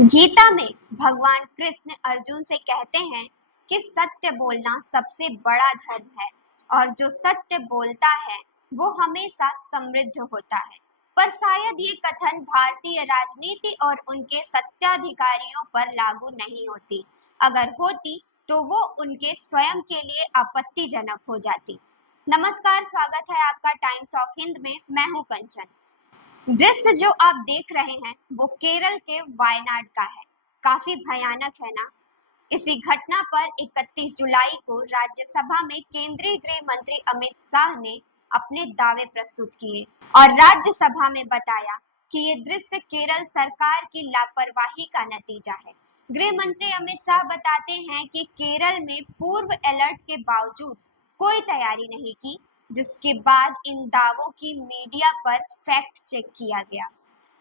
गीता में भगवान कृष्ण अर्जुन से कहते हैं कि सत्य बोलना सबसे बड़ा धर्म है और जो सत्य बोलता है वो हमेशा समृद्ध होता है। पर शायद ये कथन भारतीय राजनीति और उनके सत्ताधिकारियों पर लागू नहीं होती। अगर होती तो वो उनके स्वयं के लिए आपत्तिजनक हो जाती। नमस्कार, स्वागत है आपका टाइम्स ऑफ हिंद में। मैं हूं कंचन। दृश्य जो आप देख रहे हैं वो केरल के वायनाड का है। काफी भयानक है ना। इसी घटना पर 31 जुलाई को राज्यसभा में केंद्रीय गृह मंत्री अमित शाह ने अपने दावे प्रस्तुत किए और राज्यसभा में बताया कि ये दृश्य केरल सरकार की लापरवाही का नतीजा है। गृह मंत्री अमित शाह बताते हैं कि केरल में पूर्व अलर्ट के बावजूद कोई तैयारी नहीं की, जिसके बाद इन दावों की मीडिया पर फैक्ट चेक किया गया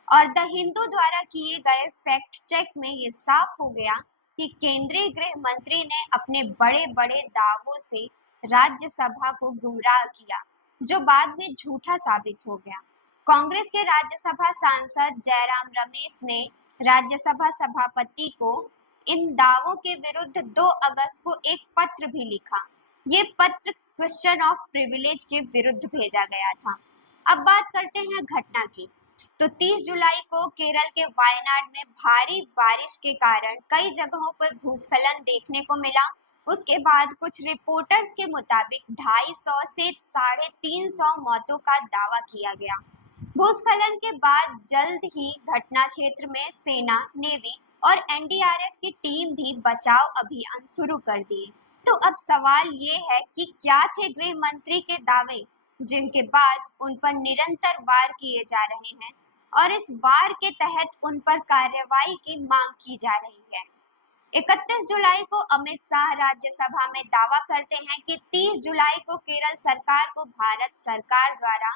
और द हिंदू द्वारा किए गए फैक्ट चेक में ये साफ हो गया कि केंद्रीय गृह मंत्री ने अपने बड़े बड़े दावों से राज्यसभा को गुमराह किया, जो बाद में झूठा साबित हो गया। कांग्रेस के राज्यसभा सांसद जयराम रमेश ने राज्यसभा सभापति को इन दावों के विरुद्ध 2 अगस्त को एक पत्र भी लिखा। ये पत्र क्वेश्चन ऑफ प्रिविलेज के विरुद्ध भेजा गया था। अब बात करते हैं घटना की। तो 30 जुलाई को केरल के वायनाड में भारी बारिश के कारण कई जगहों पर भूस्खलन देखने को मिला। उसके बाद कुछ रिपोर्टर्स के मुताबिक 250 से 350 मौतों का दावा किया गया। भूस्खलन के बाद जल्द ही घटना क्षेत्र में सेना, नेवी और एनडीआरएफ की टीम भी बचाव अभियान शुरू कर दिए। तो अब सवाल ये है कि क्या थे गृह मंत्री के दावे, जिनके बाद उन पर निरंतर वार किए जा रहे हैं और इस वार के तहत उन पर कार्रवाई की मांग की जा रही है। 31 जुलाई को अमित शाह राज्यसभा में दावा करते हैं कि 30 जुलाई को केरल सरकार को भारत सरकार द्वारा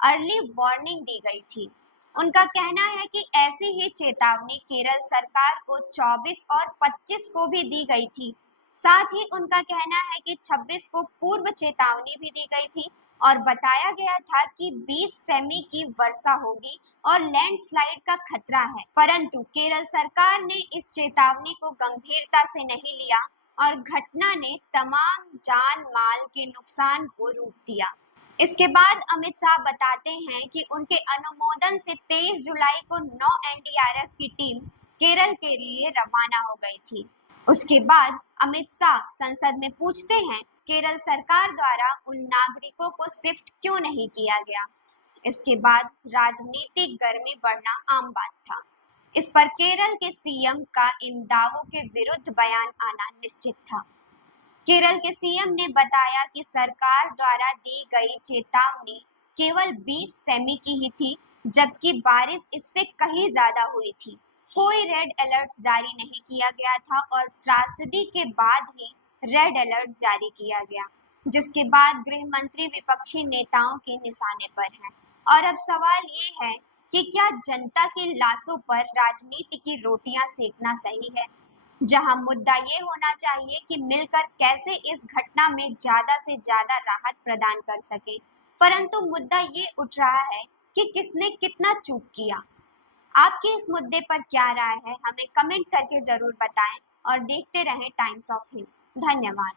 अर्ली वार्निंग दी गई थी। उनका कहना है कि ऐसी ही चेतावनी केरल सरकार को 24 और 25 को भी दी गई थी। साथ ही उनका कहना है कि 26 को पूर्व चेतावनी भी दी गई थी और बताया गया था कि 20 सेमी की वर्षा होगी और लैंडस्लाइड का खतरा है। परंतु केरल सरकार ने इस चेतावनी को गंभीरता से नहीं लिया और घटना ने तमाम जान माल के नुकसान को रोक दिया। इसके बाद अमित शाह बताते हैं कि उनके अनुमोदन से 23 जुलाई को 9 एनडीआरएफ की टीम केरल के लिए रवाना हो गई थी। उसके बाद अमित शाह संसद में पूछते हैं, केरल सरकार द्वारा उन नागरिकों को शिफ्ट क्यों नहीं किया गया। इसके बाद राजनीतिक गर्मी बढ़ना आम बात था। इस पर केरल के सीएम का इन दावों के विरुद्ध बयान आना निश्चित था। केरल के सीएम ने बताया कि सरकार द्वारा दी गई चेतावनी केवल 20 सेमी की ही थी, जबकि बारिश इससे कहीं ज्यादा हुई थी। कोई रेड अलर्ट जारी नहीं किया गया था और त्रासदी के बाद ही रेड अलर्ट जारी किया गया, जिसके बाद गृह मंत्री विपक्षी नेताओं के निशाने पर हैं। और अब सवाल ये है कि क्या जनता की लाशों पर राजनीति की रोटियां सेकना सही है, जहां मुद्दा ये होना चाहिए कि मिलकर कैसे इस घटना में ज्यादा से ज्यादा राहत प्रदान कर सके। परंतु मुद्दा ये उठ रहा है कि किसने कितना चूक किया। आपकी इस मुद्दे पर क्या राय है, हमें कमेंट करके जरूर बताएं और देखते रहें टाइम्स ऑफ हिंद। धन्यवाद।